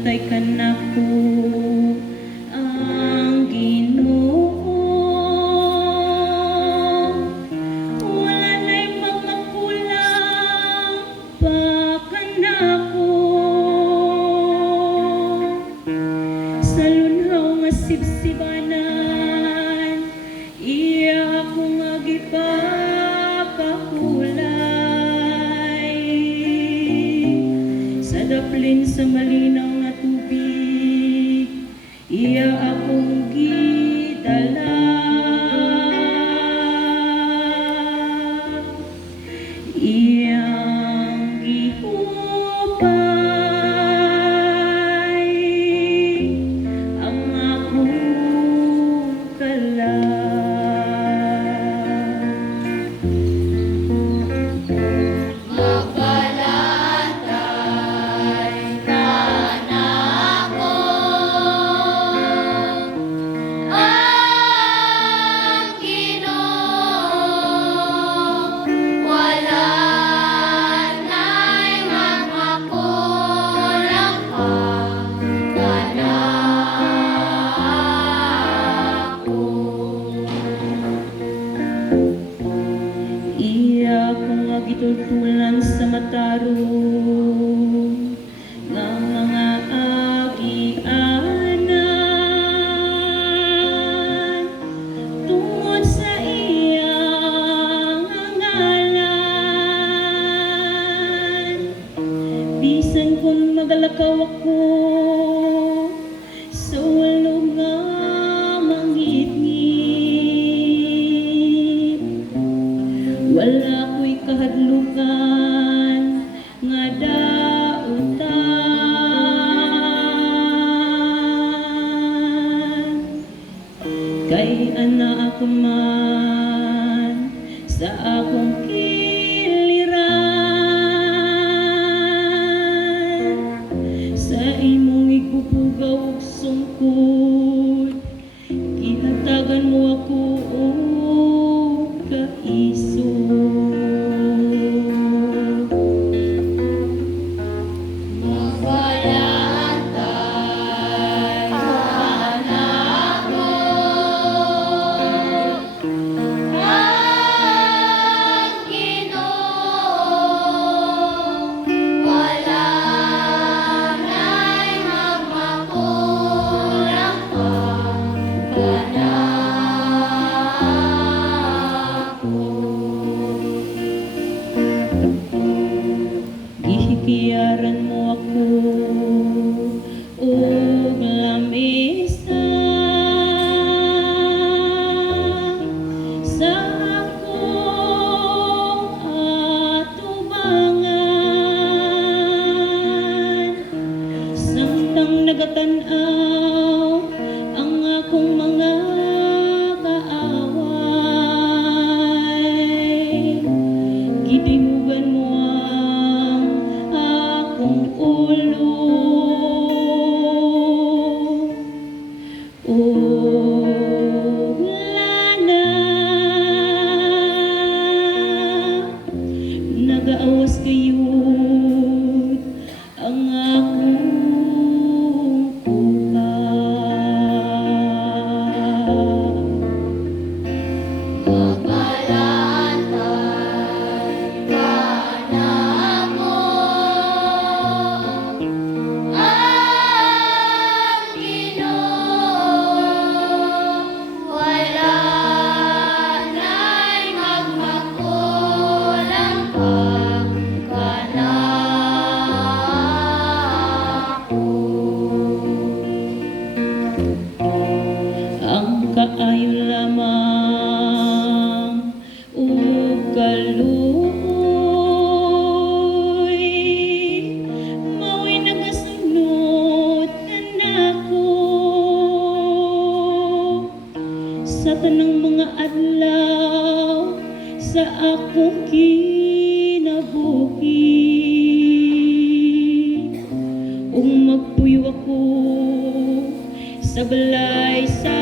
bantay ka na ko ang Ginoo. Wala na'y magmakulang pa ka na ko sa lunhaw nga sibsibanan, iya ako nga gipapahulay sa daplin sa malinaw nga tubig, iya akong gidala. Iyang gihupay ang akong kalag. Iya ko nga gitultulan sa matarong nga mga agianan tungod sa iyang ngalan. Bisan kung magalakaw ako sa walo nga mangitngit, wala ko'y kahadlukan nga dautan. Kay ana ako man sa akong kiliran, sa imong igupugaw ug sungkod, gihatagan mo ako og kaisog. Gihikiyaran mo ako og lamesa sa akong atubangan, samtang nagatan-aw ang akong mga kaaway. Gidimugan mo akong ulo ug lana, nagaawas kayod ang akong kuka. Ang kaayo lamang ug kaluoy, mao'y nagasunod kanako sa tanang mga adlaw sa akong kinabuhi. Ug magpuyo ako sa balay sa